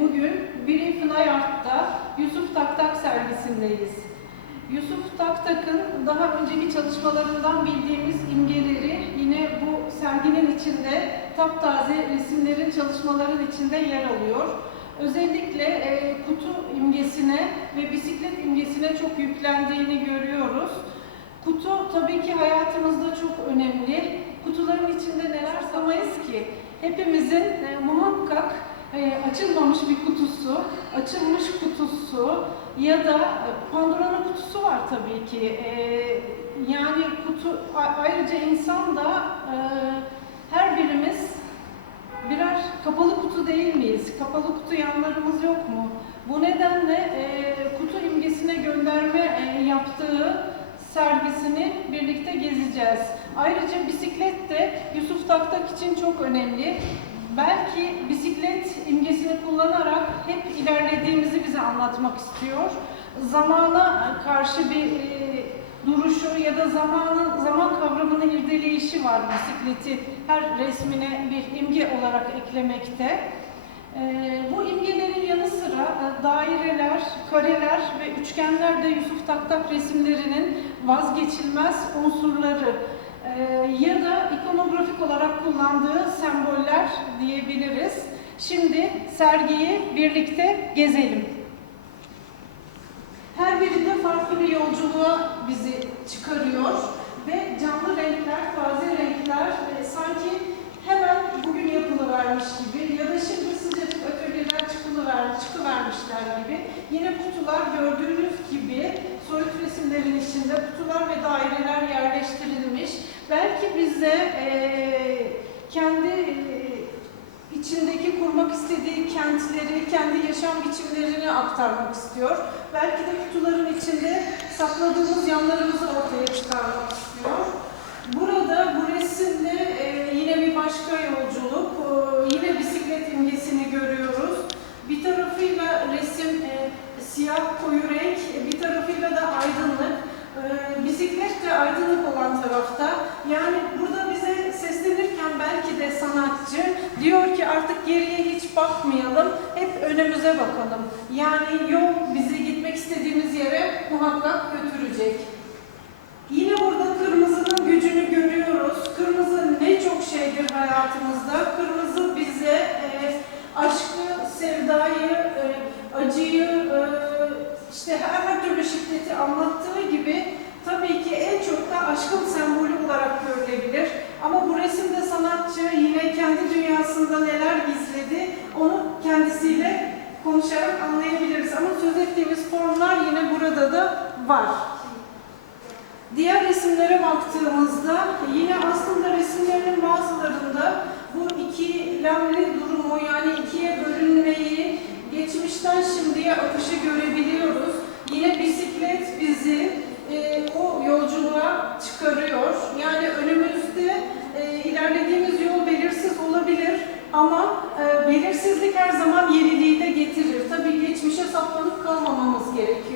bugün Biri Fınay Art'ta Yusuf Taktak sergisindeyiz. Yusuf Taktak'ın daha önceki çalışmalarından bildiğimiz imgeleri yine bu serginin içinde taptaze resimlerin çalışmaların içinde yer alıyor. Özellikle e, kutu imgesine ve bisiklet imgesine çok yüklendiğini görüyoruz. Kutu tabii ki hayatımızda çok önemli. Kutuların içinde neler samayız ki? Hepimizin e, muhakkak e, açılmamış bir kutusu, açılmış kutusu ya da e, Pandora'nın kutusu var tabii ki. E, yani kutu ayrıca insan da e, her birimiz birer kapalı kutu değil miyiz? Kapalı kutu yanlarımız yok mu? Bu nedenle e, kutu imgesine gönderme yaptığı sergisini birlikte gezeceğiz. Ayrıca bisiklet de Yusuf Taktak için çok önemli. Belki bisiklet imgesini kullanarak hep ilerlediğimizi bize anlatmak istiyor. Zamana karşı bir e, duruşu ya da zamanın zaman kavramını irdeleyişi var bisikleti her resmine bir imge olarak eklemekte. Ee, bu imgelerin yanı sıra e, daireler, kareler ve üçgenler de Yusuf Taktak resimlerinin vazgeçilmez unsurları ya da ikonografik olarak kullandığı semboller diyebiliriz. Şimdi sergiyi birlikte gezelim. Her birinde farklı bir yolculuğa bizi çıkarıyor ve canlı renkler, taze renkler e, sanki hemen bugün yapılıvermiş gibi ya da şimdi sıcacık atölyeler çıkılıver, çıkıvermişler gibi. Yine kutular gördüğünüz gibi soyut resimlerin içinde kutular ve daireler yerleştirilmiş. Belki bize e, kendi içindeki kurmak istediği kentleri, kendi yaşam biçimlerini aktarmak istiyor. Belki de kutuların içinde sakladığımız yanlarımızı ortaya çıkarmak istiyor. Burada bu resimde e, yine bir başka yolculuk, e, yine bisiklet imgesini görüyoruz. Bir tarafıyla resim e, siyah koyu renk, e, bir tarafıyla da aydınlık. E, bisiklet de aydınlık olan tarafta. Yani burada bize seslenirken belki de sanatçı diyor ki artık geriye hiç bakmayalım, hep önümüze bakalım. Yani yol bizi gitmek istediğimiz muhakkak götürecek. Yine burada kırmızının gücünü görüyoruz. Kırmızı ne çok şeydir hayatımızda. Kırmızı bize e, aşkı, sevdayı, e, acıyı, e, işte her, her türlü şiddeti anlattığı gibi tabii ki en çok da aşkın sembolü olarak görülebilir. Ama bu resimde sanatçı yine kendi dünyasında neler gizledi onu kendisiyle konuşarak anlayabiliriz. Ama söz ettiğimiz formlar yine burada da var. Diğer resimlere baktığımızda yine aslında resimlerinin bazılarında bu ikilemli durumu yani ikiye bölünmeyi geçmişten şimdiye akışı görebiliyoruz. Yine bisiklet bizi e, o yolculuğa çıkarıyor. Yani önümüzde e, ilerlediğimiz yol belirsiz olabilir ama e, belirsizlik her zaman de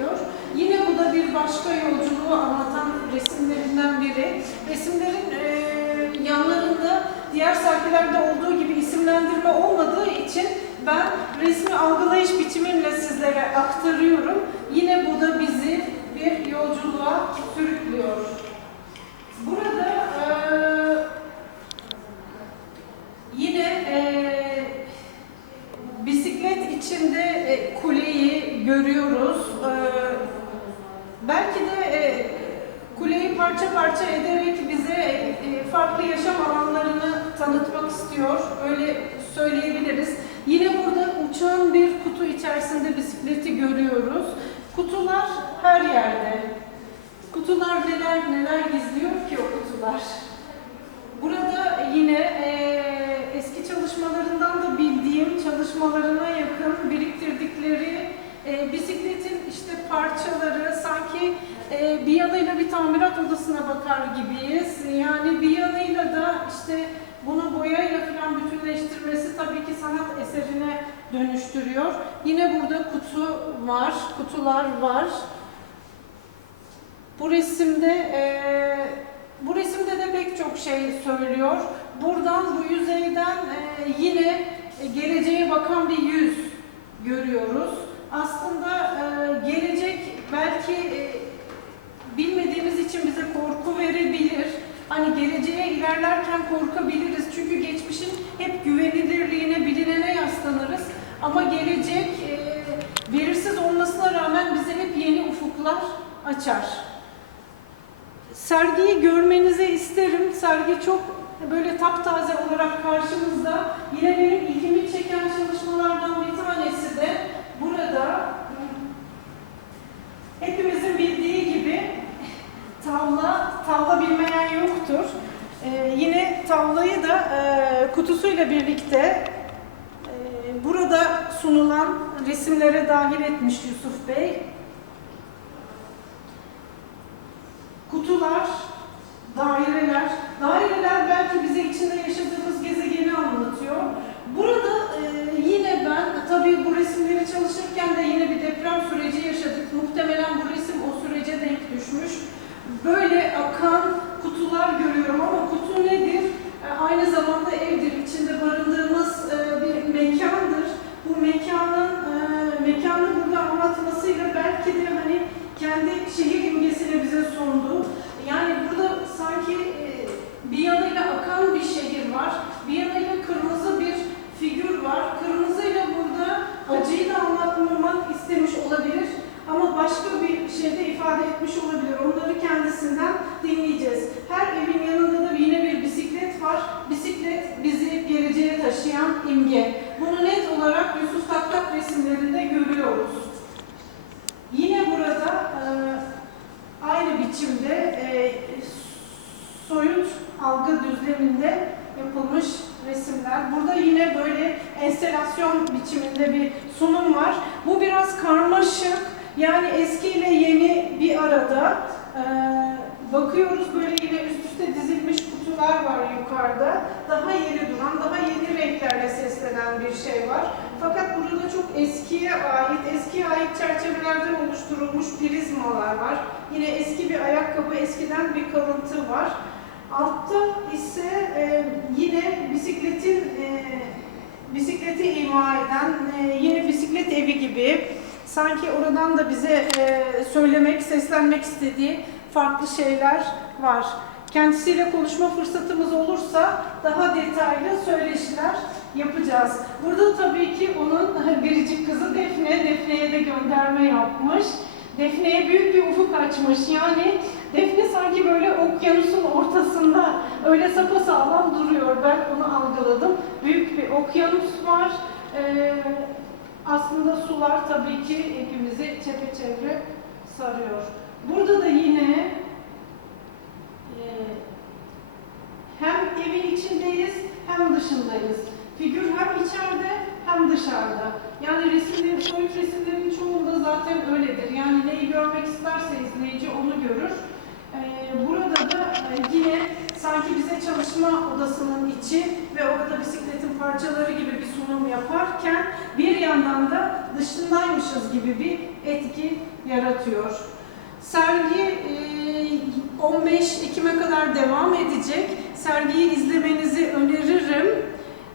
gerekiyor. Yine bu da bir başka yolculuğu anlatan resimlerinden biri. Resimlerin e, yanlarında diğer sergilerde olduğu gibi isimlendirme olmadığı için ben resmi algılayış biçimimle sizlere aktarıyorum. Yine bu da bizi bir yolculuğa sürüklüyor. Burada e, yine e, bisiklet içinde e, kuleyi görüyoruz. E, belki de e, kuleyi parça parça ederek bize e, farklı yaşam alanlarını tanıtmak istiyor. Öyle söyleyebiliriz. Yine burada uçan bir kutu içerisinde bisikleti görüyoruz. Kutular her yerde. Kutular neler neler gizliyor ki o kutular. Burada yine eee, eski çalışmalarından da bildiğim çalışmalarına yakın biriktirdikleri eee, bisikletin işte parçaları sanki eee, bir yanıyla bir tamirat odasına bakar gibiyiz. Yani bir yanıyla da işte bunu boyayla falan bütünleştirmesi tabii ki sanat eserine dönüştürüyor. Yine burada kutu var, kutular var. Bu resimde eee, bu resimde de pek çok şey söylüyor. Buradan bu yüzeyden eee, yine e, geleceğe bakan bir yüz görüyoruz. Aslında e, gelecek belki e, bilmediğimiz için bize korku verebilir. Hani geleceğe ilerlerken korkabiliriz. Çünkü geçmişin hep güvenilirliğine, bilinene yaslanırız. Ama gelecek e, belirsiz olmasına rağmen bize hep yeni ufuklar açar. Sergiyi görmenizi isterim. Sergi çok böyle taptaze olarak karşımızda. Yine benim ilgimi çeken çalışmalardan bir tanesi de burada hepimizin bildiği gibi tavla, tavla bilmeyen yoktur. Ee, yine tavlayı da e, kutusuyla birlikte e, burada sunulan resimlere dahil etmiş Yusuf Bey. Kutular, daireler, daireler belki bize içinde yaşadığımız gezegeni anlatıyor. Burada e, yine ben, tabii bu resimleri çalışırken de yine bir deprem süreci yaşadık. Muhtemelen bu resim o sürece denk düşmüş. Böyle akan kutular görüyorum ama kendi şehir imgesini bize sundu. Yani burada sanki e, bir yanıyla akan bir şehir var, bir yanıyla kırmızı bir figür var. Kırmızıyla burada acıyı da anlatmamak istemiş olabilir ama başka bir şeyde ifade etmiş olabilir. Onları kendisinden dinleyeceğiz. Her evin yanında da yine bir bisiklet var. Bisiklet bizi geleceğe taşıyan imge. Bunu net olarak Yusuf Taktak resimlerinde görüyoruz. Yine burada e, aynı biçimde e, soyut algı düzleminde yapılmış resimler. Burada yine böyle enstelasyon biçiminde bir sunum var. Bu biraz karmaşık. Yani eski ile yeni bir arada. E, bakıyoruz böyle yine üst üste dizilmiş kutular var yukarıda. Daha yeni duran, daha yeni renklerle seslenen bir şey var. Fakat burada çok eskiye ait, eskiye ait çerçevelerden oluşturulmuş prizmalar var. Yine eski bir ayakkabı, eskiden bir kalıntı var. Altta ise e, yine bisikletin e, bisikleti ima eden e, yine bisiklet evi gibi sanki oradan da bize e, söylemek, seslenmek istediği farklı şeyler var. Kendisiyle konuşma fırsatımız olursa daha detaylı söyleşiler yapacağız. Burada tabii ki onun biricik kızı Defne, Defne'ye de gönderme yapmış. Defne'ye büyük bir ufuk açmış. Yani Defne sanki böyle okyanusun ortasında öyle sapasağlam duruyor. Ben onu algıladım. Büyük bir okyanus var. Ee, aslında sular tabii ki hepimizi çepeçevre sarıyor. Burada da yine e, hem evin içindeyiz hem dışındayız. Figür hem içeride hem dışarıda. Yani resimlerin, soyut resimlerin çoğunda zaten öyledir. Yani neyi görmek isterse izleyici onu görür. Ee, burada da e, yine sanki bize çalışma odasının içi ve orada bisikletin parçaları gibi bir sunum yaparken bir yandan da dışındaymışız gibi bir etki yaratıyor. Sergi e, 15 Ekim'e kadar devam edecek. Sergiyi izlemenizi öneririm.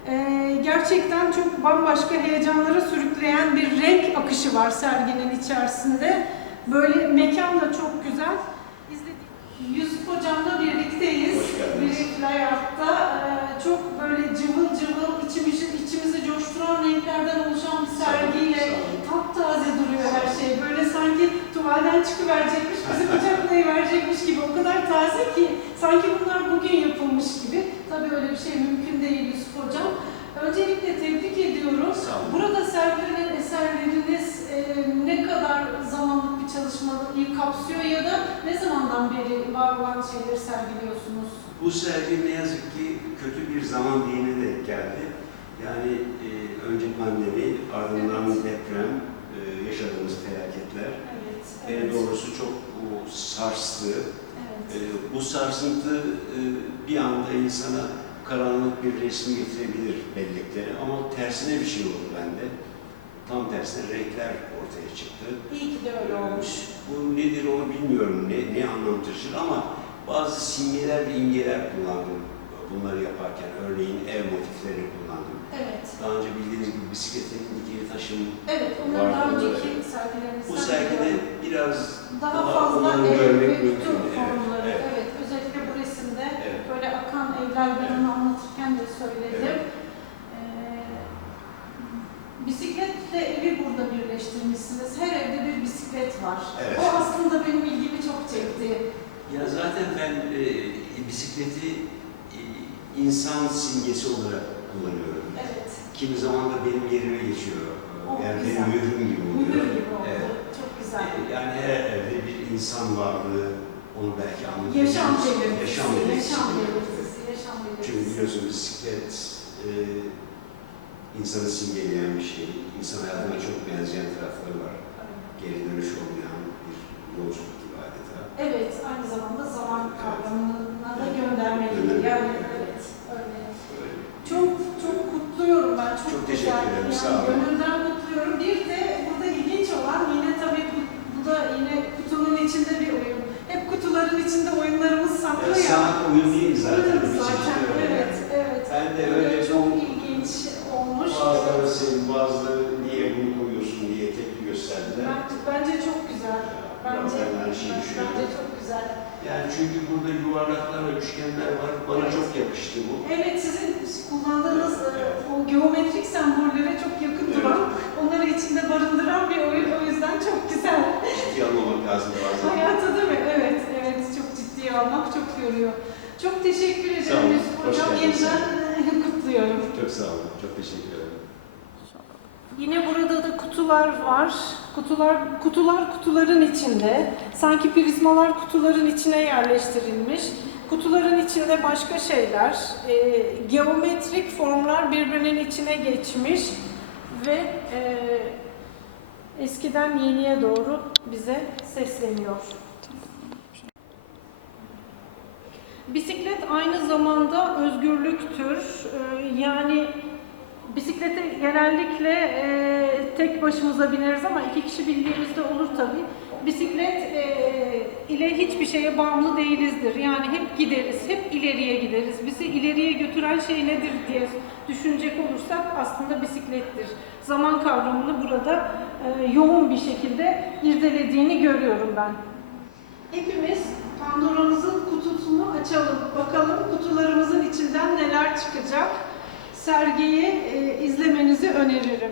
Ee, gerçekten çok bambaşka heyecanlara sürükleyen bir renk akışı var serginin içerisinde. Böyle mekan da çok güzel. İzledik. Yusuf Hocam'la birlikteyiz. Birlikte hayatta. Ee, çok böyle cıvıl cıvıl içimizi, içimizi coşturan renklerden oluşan bir sergiyle taptaze duruyor her şey. Böyle tuvalden çıkıverecekmiş, bizi kucaklayıverecekmiş gibi. O kadar taze ki sanki bunlar bugün yapılmış gibi. Tabii öyle bir şey mümkün değil Yusuf Hocam. Öncelikle tebrik ediyorum. Burada sergilenen eserleriniz e, ne kadar zamanlık bir çalışmayı kapsıyor ya da ne zamandan beri var olan şeyleri sergiliyorsunuz? Bu sergi ne yazık ki kötü bir zaman diline denk geldi. Yani e, önce pandemi, ardından deprem, e, yaşadığımız felaketler. Evet, evet. doğrusu çok sarstı. evet. E, bu sarsıntı e, bir anda insana karanlık bir resmi getirebilir belleklere ama tersine bir şey oldu bende. Tam tersine renkler ortaya çıktı. İyi ki de öyle olmuş. Bu nedir onu bilmiyorum, ne, ne anlam taşır ama bazı simgeler ve imgeler kullandım bunları yaparken. Örneğin ev motiflerini kullandım. Evet. Daha önce bildiğiniz gibi bisikletin iki taşım. Evet, Var, daha önceki sergilerimizden Bu sergide biliyorum. biraz daha daha fazla onları ev görmek ve mümkün. kutu Evet, formları. evet. Evet. özellikle bu resimde Evet. böyle akan evler ben onu anlatırken de söyledim. Evet. Ee, bisikletle evi burada birleştirmişsiniz. Her evde bir bisiklet var. Evet. O aslında benim ilgimi çok çekti. Ya zaten ben e, bisikleti e, insan simgesi olarak kullanıyorum. Kimi zaman da benim yerime geçiyor. Oh, Yani güzel. benim mührüm gibi Mühür oluyor. gibi oldu. Evet. Çok güzel. E, Yani her evde bir insan varlığı, onu belki anlatabiliriz. Yaşam belirtisi. Yaşam belirtisi. Yaşam belirtisi. Yaşam belirtisi. Çünkü biliyorsun bisiklet e, insanı simgeleyen bir şey. İnsan hayatına çok benzeyen tarafları var. Geri dönüş olmayan bir yolculuk gibi adeta. Evet, aynı zamanda zaman Evet. kavramına da gönderme gibi. Gönderme Yani gibi. evet, öyle. Böyle Çok çok kutluyorum ben. Çok, Çok güzel. teşekkür ederim, Yani sağ olun. Gönülden kutluyorum. Bir de burada ilginç olan yine tabii bu, bu da yine kutunun içinde bir oyun. Hep kutuların içinde oyunlarımız saklı Ya sanat oyun değil zaten. Oyun zaten. öyle. Evet, evet. Ben de Böyle öyle çok ilginç olmuş. bazıları senin, bazıları niye bunu koyuyorsun diye tepki gösterdiler. Bence, bence çok güzel. Bence, Ben aynı şeyi ben- düşünüyorum. bence çok güzel. Yani çünkü burada yuvarlaklar ve üçgenler var. Bana Evet. çok yakıştı bu. Evet, sizin kullandığınız e, o geometrik sembollere çok yakın duran, onları içinde barındıran bir oyun. O yüzden çok güzel. Ciddi almamak lazım bazen. Hayata değil mi? Evet, evet. Çok ciddiye almak çok yoruyor. Çok teşekkür ederim Yusuf hoş Hocam. geldiniz. Yeniden kutluyorum. Çok sağ olun. Çok teşekkür ederim. Yine burada da kutular var. Kutular kutular kutuların içinde. Sanki prizmalar kutuların içine yerleştirilmiş. Kutuların içinde başka şeyler, e, geometrik formlar birbirinin içine geçmiş ve e, eskiden yeniye doğru bize sesleniyor. Bisiklet aynı zamanda özgürlüktür. E, yani Bisiklete genellikle e, tek başımıza bineriz ama iki kişi bindiğimizde olur tabii. Bisiklet e, ile hiçbir şeye bağımlı değilizdir. Yani hep gideriz, hep ileriye gideriz. Bizi ileriye götüren şey nedir diye düşünecek olursak aslında bisiklettir. Zaman kavramını burada e, yoğun bir şekilde irdelediğini görüyorum ben. Hepimiz Pandora'mızın kutusunu açalım. Bakalım kutularımızın içinden neler çıkacak sergiyi e, izlemenizi öneririm.